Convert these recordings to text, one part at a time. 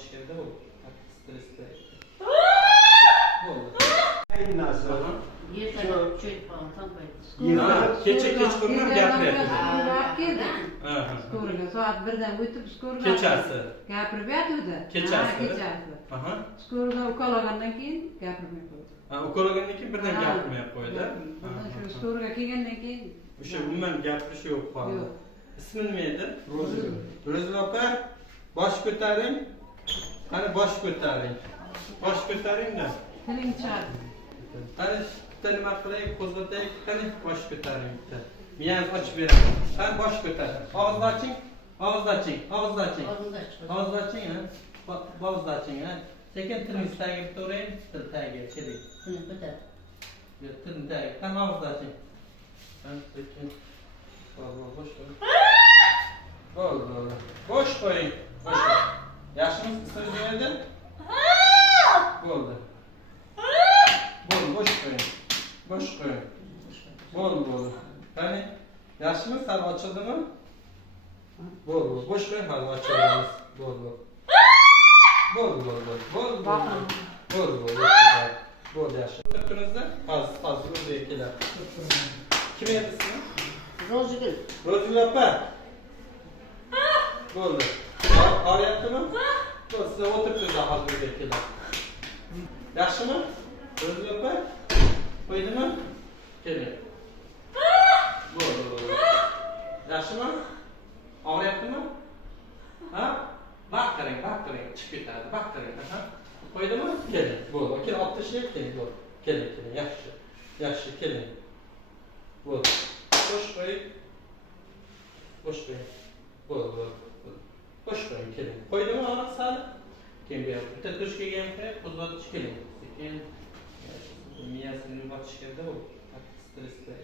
chiqardi bu. Stressda. Bo'ldi. Nasıl? Yeter, çöp falan tam Kechqurun gapiryapti. Sko'rga soat 1dan o'tib sko'rga Kechasi. gapirib yotuvdi. Kechasi. Kechasi. Aha. Sko'rga ukolagandan keyin gapirmay qo'ydi. Ha, ukolagandan keyin birdan gapirmay qo'ydi. Shu sko'rga kelgandan keyin O'sha umuman gapirish yo'q qoldi. yo'q. Ismi nima edi? Rozil. Rozil opa, bosh ko'taring. Qani bosh ko'taring. Bosh ko'taring-da. Tiling chiqadi. Qani bitta nima qilay, qo'zg'atay, qani bosh ko'taring bitta. Miyangizni ochib beraman. Qani bosh ko'taring. Og'izni oching. Og'izni oching. Og'izni oching. Og'izni oching, ha? Og'izni oching, ha? Sekin tilingizni tagiga to'rang, til tagiga keling. Yo'q, tilni tagiga. Qani og'izni oching. Ha, sekin. Bosh qo'ying. Bo'ldi. Bosh qo'ying. Bosh qo'ying. Yaxshimi? Ismingiz nima edi? Bo'ldi. Bo'ldi, bosh qo'ying. Bosh qo'ying. Bo'ldi. Qani, yaxshimi? Sal ochildimi? Bo'ldi. Bosh qo'ying, hali ochilamiz. Bo'ldi. Bo'ldi, yaxshi. Turtingizda, hozir o'ziga keladi. Kim edi ismi? Rozgül. Rozgul opa. Bo'ldi. Og'riyaptimi? Bo'ldi, siz o'tiribsizlar, hozir o'ziga keladi. Yaxshimi? Rozgul opa? Qo'ydimi? Keling. Bo'ldi. Yaxshimi? Og'riyaptimi? Ha? Baqiring, chiqib ketadi. Baqiring, ha? Qo'ydimi? Keling. Bo'ldi. Keling, olib tashlaylik, keling. Bo'ldi. Keling, yaxshi, keling. Bo'ldi. Bosh qo'ying. Bo'ldi. Bosh qo'ying, keling. Qo'ydimi og'riq sal? Keyin bu yoqqa bitta dush kelgan qo'yib, qo'zg'atish keling. Sekin miyasini uyg'otish kerakda bu. Stressda.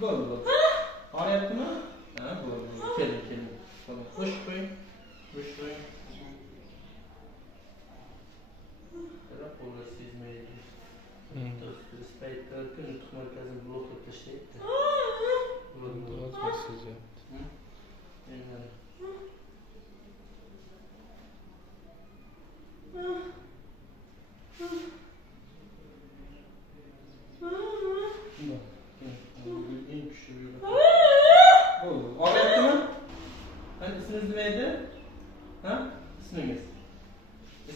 Bo'ldi. Og'riyaptimi? Ha, bo'ldi. Keling. Bosh qo'ying. Qarab, qo'llar sezmaydi. Stress paytida nutq markazini bloklab tashlaydi. Bo'ldi. Og'riyaptimi? Qani ismingiz nima edi? Ha? Ismingiz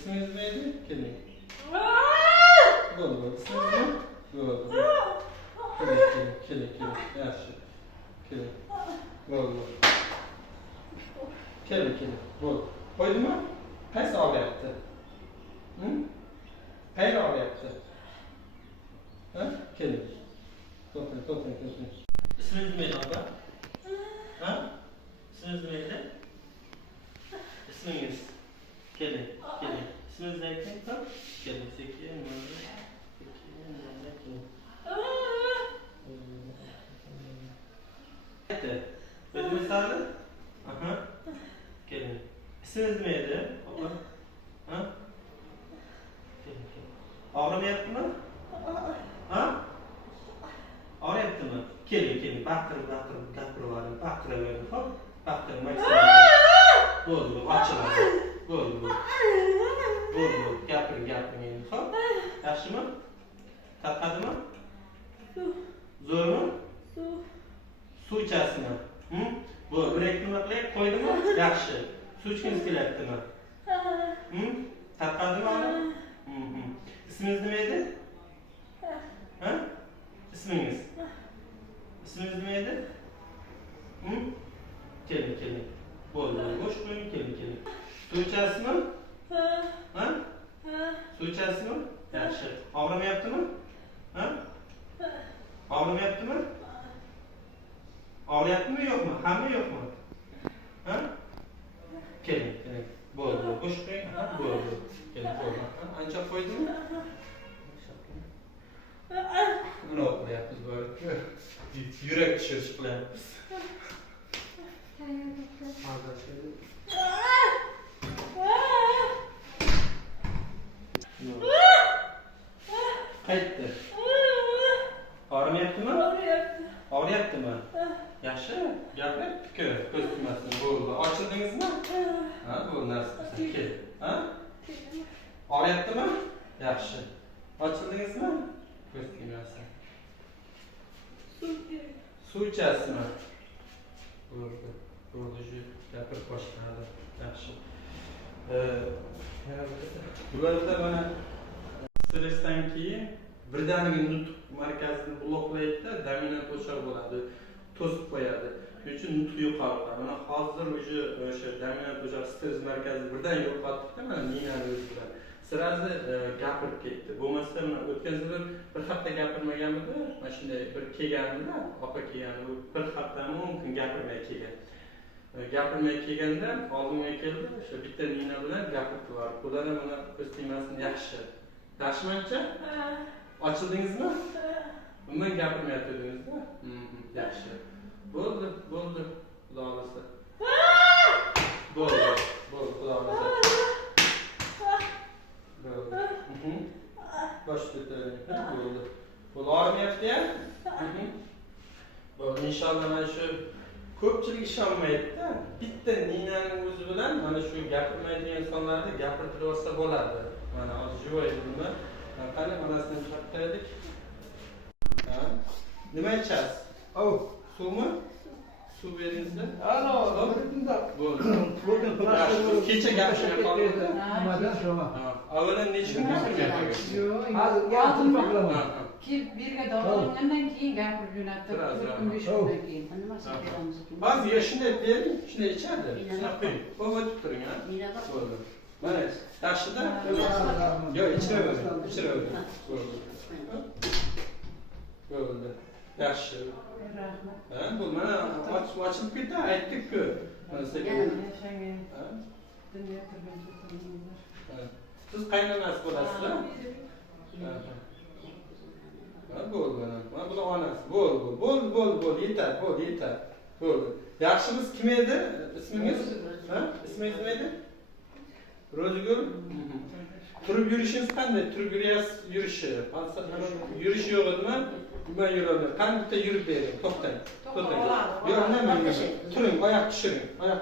nima edi? Keling. Bo'ldi. Ismingiz nima? Bo'ldi. Keling. Yaxshi. Keling. Bo'ldi. Keling. Bo'ldi. Qo'ydimi? Qaysi og'riyapti? Qayeri og'riyapti? Ha? Keling. To'xtang. Ismingiz nima edi opa? Ha? Ismingiz nima edi? Ismingiz. Keling. Ismingizni ayting, to'p. Keling, sekin. Aytdi. O'zimiz sali? Aha. Keling. Ismingiz nima edi? Opa. Ha? Keling. Og'rimayaptimi? Ha? Og'riyaptimi? Keling. Baqirib gapiravering, xo'p? Baqiring, maksimum. Bo'ldi, ochiladi. Bo'ldi. Gapiring endi, xo'p? Yaxshimi? Tarqadimi? Zo'rmi? Suv ichasizmi? Bo'ldi, bir-ikki nima qilay, qo'ydimi? Yaxshi. Suv ichgingiz kelyaptimi? Tarqadimi? Ismingiz nima edi? Ha? Ismingiz nima edi? Keling. Bo'ldi. Bosh qo'ying, keling. Suv ichasizmi? Ha? Suv ichasizmi? Yaxshi. Og'rimayaptimi? Ha? Og'rimayaptimi? Og'riyaptimi yo'qmi? Hamma yo'qmi? Ha? Keling. Bo'ldi. Bosh qo'ying. Ha, bo'ldi. Keling, bo'ldi. Ancha qo'ydingmi? Buni qilyapmiz bu. Yurak tushirish qilyapmiz. Qaytdi. Og'rimayaptimi? Og'riyaptimi? Yaxshi. Gapiryapti-ku. Ko'z tutmasin. Bo'ldi. Ochildingizmi? Ha, bu nasib qilsa kel. Ha? Og'riyaptimi? Yaxshi. Ochildingizmi? Ko'z tegmasin. Suv ichasizmi? Bo'ldi. Bo'ldi, shu gapirib boshladi. Yaxshi. Bularda mana stressdan keyin birdaniga nutq markazini bloklaydi-da, dominant o'char bo'ladi, to'sib qo'yadi. Shuning uchun nutq yo'qoladi. Mana hozir o'sha dominant o'char stress markazi birdan yo'qotdi-da, mana minani o'zi bilan. Sirazi gapirib ketdi. Bo'lmasa mana o'tgan safar bir hafta gapirmaganmidi? Mana shunday bir kelganda, opa kelgandi, u bir haftami mumkin gapirmay kelgan. Gapirmay kelganda oldimga keldi, o'sha bitta mina bilan gapirib turardi. Bular mana ko'z tegmasin yaxshi. Yaxshimancha? Ochildingizmi? Undan gapirmayapti dedingiz-da? Yaxshi. Bo'ldi, bo'ldi. Xudo xolasa. Bo'ldi, bo'ldi, Xudo xolasa. Bo'ldi. Bosh ko'taring. Bo'ldi. Bo'ldi, og'rimayapti-ya? Bo'ldi, inshaalloh mana shu ko'pchilik ishonmaydi-da. Bitta ninaning o'zi bilan mana shu gapirmaydigan insonlarni gapirtirib olsa bo'ladi. Mana hozir jivoy nima? Qani onasini chaqirdik. Ha? Nima ichasiz? Suvmi? Suv beringizda. Bo'ldi. Kecha gapirmay qoldim. Avvalan necha kun gapirgansiz? Birga davolangandan keyin gapirib jo'natdi. 15 kundan keyin. Ba'zi shunday bering, shunday ichadi. Shunday qo'ying. O'tib turing, ha? Bo'ldi. Mana yaxshida? Yo'q, ichiravering. Bo'ldi. Yaxshi. Rahmat. Ha, bu mana ochilib ketdi, aytdik-ku. Mana sekin. Ha? Dunyo turgan. Siz qaynonasi bo'lasizmi? Ha, bo'ldi mana. Mana bu onasi. Bo'ldi, yetar. Bo'ldi. Yaxshimiz kim edi? Ismingiz? Ha? Ismingiz nima edi? Rozigul? Turib yurishingiz qanday? Turib yurishi. Yurish yo'q edimi? Nima yuradi? Qani bitta yurib bering. To'xtang. Yo'q, nima? Turing, oyoq tushiring. Oyoq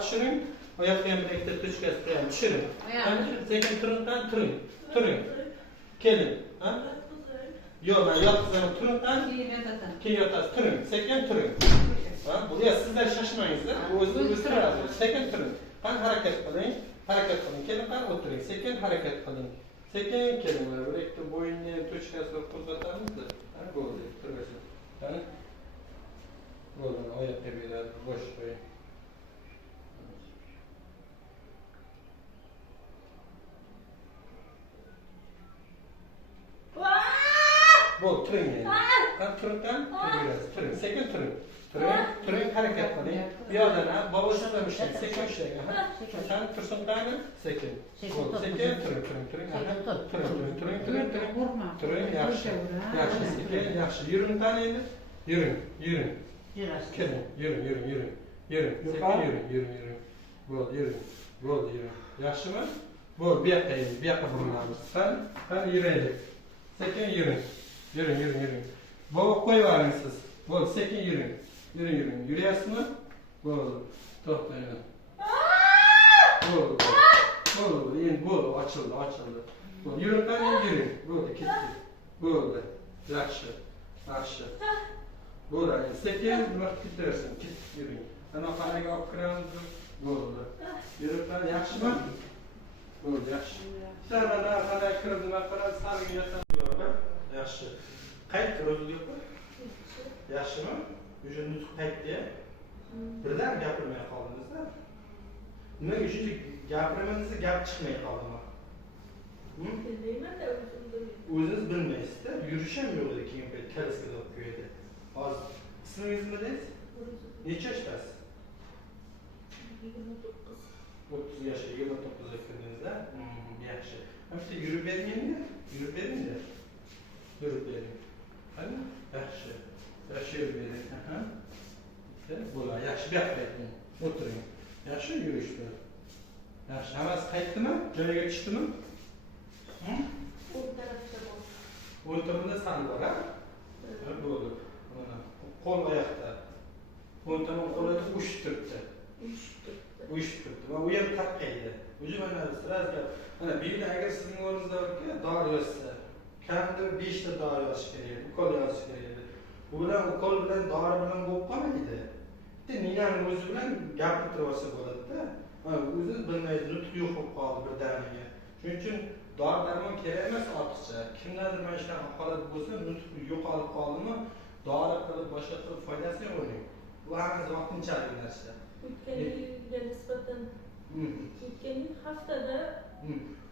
tushiring. Oyoqqa ham bitta tochkasi ham tushiring. Sekin turing. Keling. Ha? Yo'q, men yotibman, turing qani? Keyin yotasiz. Turing, sekin turing. Ha? Bu sizlar shoshmangiz-da. O'zingiz turadi. Sekin turing. Qani harakat qiling. Keling, qani o'tiring. Sekin harakat qiling. Sekin keling. Bir ikkita bo'yinni tochkasini qo'zg'atamiz-da. Ha, bo'ldi. Turasiz. Qani? Bo'ldi, oyoqqa beradi, bo'sh qo'ying. Bo'ldi, turing endi. Qani turing, sekin turing. Turing, harakat qiling. Bu yoqdan ha, bobosidan ushlang, sekin ushlang. Ha. Sen tursin qani? Sekin. Bo'ldi, sekin turing. Turing, yaxshi. Sekin, yaxshi. Yuring qani endi? Yuring. Keling, yuring. Sekin yuring. Bo'ldi, yuring. Yaxshimi? Bo'ldi, bu yoqqa burilamiz. Qani yuraylik. Sekin yuring. Baba qo'yib yuboring siz. Bo'ldi, sekin yuring. Yurasizmi? Bo'ldi. To'xtang. Bo'ldi. Endi bo'ldi, ochildi. Bo'ldi, yuring qani yuring. Bo'ldi, ketdi. Bo'ldi. Yaxshi. Bo'ldi, sekin nima qilib ketaversin. Yuring. Ana xonaga olib kiramiz. Bo'ldi. Yurib qani, yaxshimi? Bo'ldi, yaxshi. Sana xonaga kirib nima qilasiz? Sargina yaxshi. Qayt o'ziga. Yaxshimi? O'sha nutq qaytdi-ya. Birdan gapirmay qoldingiz-da. Nimaga shunday gapiraman desa gap chiqmay qoldimi? O'zingiz bilmaysiz-da. Yurish ham yo'q edi, keyin kalaskaga olib qo'yadi. Hozir ismingiz nima deysiz? Necha yoshdasiz? 30 yoshga 29 ga kirdingiz-da. Yaxshi. Bitta yurib bering endi. Yurib bering. Qani? Yaxshi. Yurib bering. Aha. Bo'ladi. Yaxshi gapiring. O'tiring. Yaxshi yurishdi. Yaxshi. Hammasi qaytdimi? Joyiga tushdimi? O'rtamda sal bor, ha? Bo'ldi. Mana qo'l oyoqda. O'rtamda qo'lida uch turibdi. uyuşib turibdi va u ham tarqaydi. O'zi mana sraz gap. Mana bu yerda agar sizning o'rningizda dori yozsa, kamida 5 ta dori yozish kerak, ukol yozish kerak edi. Bu bilan ukol bilan dori bilan bo'lib qolmaydi. Bitta ninani o'zi bilan gapirib tursa bo'ladi-da. O'zi bilmaydi, nutq yo'q bo'lib qoldi birdaniga. Shuning uchun dori darmon kerak emas ortiqcha. Kimlardir mana shunaqa holat bo'lsa, nutq yo'qolib qoldimi, dori qilib boshqa qilib foydasi yo'q uning. Bu hammasi vaqtinchalik narsa. O'tgan yilga nisbatan o'tgan yil haftada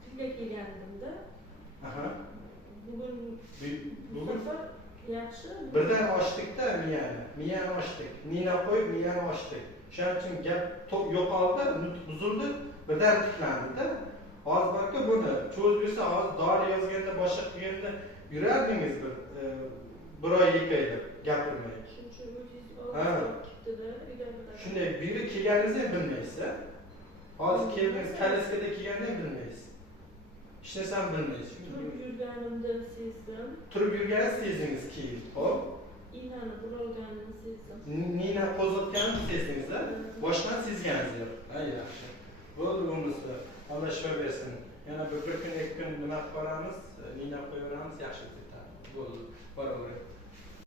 tilga kelgandimda. Aha. Bugun bu Bugun safar yaxshi. birdan ochdikda miyani ochdik. Nina qo'yib miyani ochdik. Shuning uchun gap yo'qoldi, nutq buzildi, birdan tiklandi-da. Hozir balki buni cho'z bersa, hozir dori yozganda boshqa qilganda yurardingiz bir oy 2 oy deb gapirmay. Shunday biri kelganingizni ham bilmaysiz. Hozir keldingiz, kalaskada kelganda ham bilmaysiz. Hech narsani bilmaysiz. Turib yurganimda sezdim. Turib yurganingizni sezdingiz keyin. Xo'p. Inani burolganini sezdim. Nina qo'zg'atganini sezdingiz-a? Boshqani sezganingiz yo'q. Ha, yaxshi. Bo'ldi bo'lmasa, Alloh shifo bersin. Yana bir kun, 2 kun nima qilib boramiz, Nina qo'yaveramiz, yaxshi ketadi. Bo'ldi. Boraver.